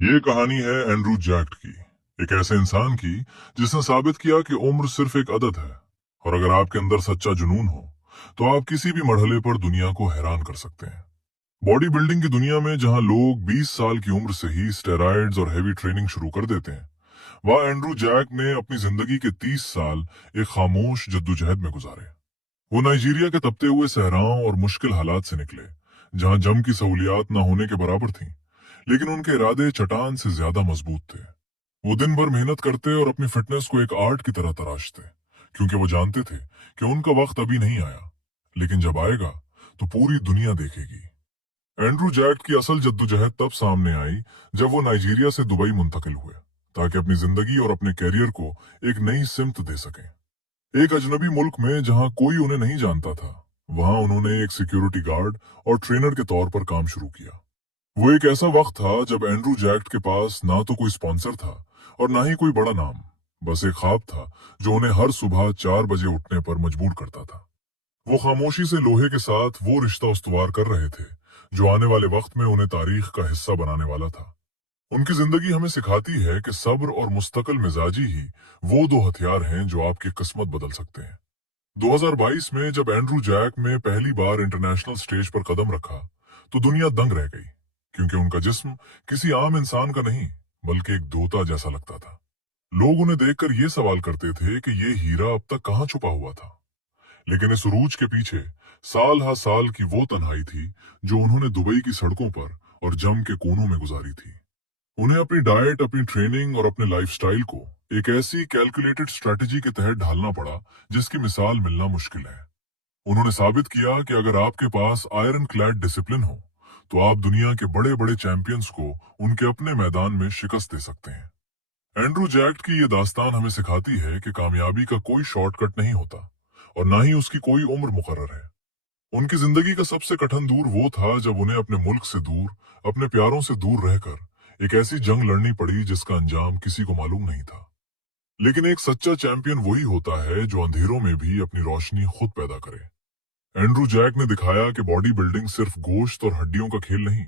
ये कहानी है एंड्रू जैक्ट की, एक ऐसे इंसान की जिसने साबित किया कि उम्र सिर्फ एक आदत है। और अगर आपके अंदर सच्चा जुनून हो तो आप किसी भी मरहले पर दुनिया को हैरान कर सकते हैं। बॉडी बिल्डिंग की दुनिया में जहां लोग 20 साल की उम्र से ही स्टेरॉइड्स और हैवी ट्रेनिंग शुरू कर देते हैं, वहां एंड्रू जैक ने अपनी जिंदगी के 30 साल एक खामोश जद्दोजहद में गुजारे। वो नाइजीरिया के तपते हुए सहराओं और मुश्किल हालात से निकले, जहां जम की सहूलियात न होने के बराबर थीं, लेकिन उनके इरादे चट्टान से ज्यादा मजबूत थे। वो दिन भर मेहनत करते और अपनी फिटनेस को एक आर्ट की तरह तराशते, क्योंकि वो जानते थे कि उनका वक्त अभी नहीं आया, लेकिन जब आएगा तो पूरी दुनिया देखेगी। एंड्रू जैक्ट की असल जद्दोजहद तब सामने आई जब वो नाइजीरिया से दुबई मुंतकिल हुए, ताकि अपनी जिंदगी और अपने कैरियर को एक नई सिमत दे सकें। एक अजनबी मुल्क में जहां कोई उन्हें नहीं जानता था, वहां उन्होंने एक सिक्योरिटी गार्ड और ट्रेनर के तौर पर काम शुरू किया। वो एक ऐसा वक्त था जब एंड्रू जैक्ट के पास ना तो कोई स्पॉन्सर था और ना ही कोई बड़ा नाम, बस एक ख्वाब था जो उन्हें हर सुबह 4 बजे उठने पर मजबूर करता था। वो खामोशी से लोहे के साथ वो रिश्ता उस्तवार कर रहे थे जो आने वाले वक्त में उन्हें तारीख का हिस्सा बनाने वाला था। उनकी जिंदगी हमें सिखाती है कि सब्र और मुस्तकिल मिजाजी ही वो दो हथियार हैं जो आपकी किस्मत बदल सकते हैं। 2022 में जब एंड्रू जैक ने पहली बार इंटरनेशनल स्टेज पर कदम रखा, तो दुनिया दंग रह गई, क्योंकि उनका जिस्म किसी आम इंसान का नहीं बल्कि एक दोता जैसा लगता था। लोग उन्हें देखकर ये सवाल करते थे कि ये हीरा अब तक कहाँ छुपा हुआ था। लेकिन इस उरूज के पीछे साल हा साल की वो तन्हाई थी जो उन्होंने दुबई की सड़कों पर और जम के कोनों में गुजारी थी। उन्हें अपनी डाइट, अपनी ट्रेनिंग और अपने लाइफस्टाइल को एक ऐसी कैलकुलेटेड स्ट्रेटेजी के तहत ढालना पड़ा जिसकी मिसाल मिलना मुश्किल है। उन्होंने साबित किया कि अगर आपके पास आयरन क्लैड डिसिप्लिन हो तो आप दुनिया के बड़े बड़े चैंपियंस को उनके अपने मैदान में शिकस्त दे सकते हैं। एंड्रू जैक्ट की ये दास्तान हमें सिखाती है कि कामयाबी का कोई शॉर्टकट नहीं होता और ना ही उसकी कोई उम्र मुकर्रर है। उनकी जिंदगी का सबसे कठिन दूर वो था जब उन्हें अपने मुल्क से दूर, अपने प्यारों से दूर रहकर एक ऐसी जंग लड़नी पड़ी जिसका अंजाम किसी को मालूम नहीं था। लेकिन एक सच्चा चैंपियन वही होता है जो अंधेरों में भी अपनी रोशनी खुद पैदा करे। एंड्रू जैक ने दिखाया कि बॉडी बिल्डिंग सिर्फ गोश्त और हड्डियों का खेल नहीं,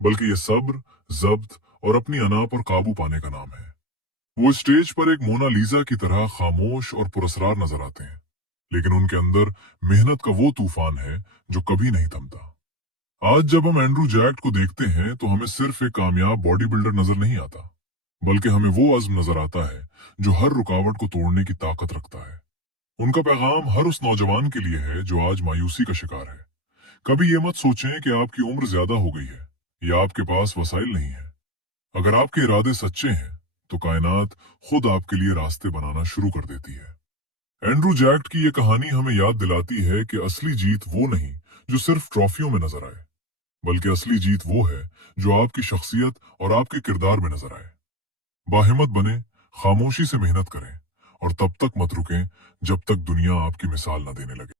बल्कि ये सब्र, जब्त और अपनी अना पर काबू पाने का नाम है। वो स्टेज पर एक मोनालीजा की तरह खामोश और पुरस्कार नजर आते हैं, लेकिन उनके अंदर मेहनत का वो तूफान है जो कभी नहीं थमता। आज जब हम एंड्रू जैक्ट को देखते हैं तो हमें सिर्फ एक कामयाब बॉडी बिल्डर नजर नहीं आता, बल्कि हमें वो अज़्म नजर आता है जो हर रुकावट को तोड़ने की ताकत रखता है। उनका पैगाम हर उस नौजवान के लिए है जो आज मायूसी का शिकार है। कभी ये मत सोचें कि आपकी उम्र ज्यादा हो गई है या आपके पास वसाइल नहीं है। अगर आपके इरादे सच्चे हैं तो कायनात खुद आपके लिए रास्ते बनाना शुरू कर देती है। एंड्रू जैक्ट की ये कहानी हमें याद दिलाती है कि असली जीत वो नहीं जो सिर्फ ट्रॉफियों में नजर आए, बल्कि असली जीत वो है जो आपकी शख्सियत और आपके किरदार में नजर आए। बाहिम्मत बने, खामोशी से मेहनत करें और तब तक मत रुकें जब तक दुनिया आपकी मिसाल न देने लगे।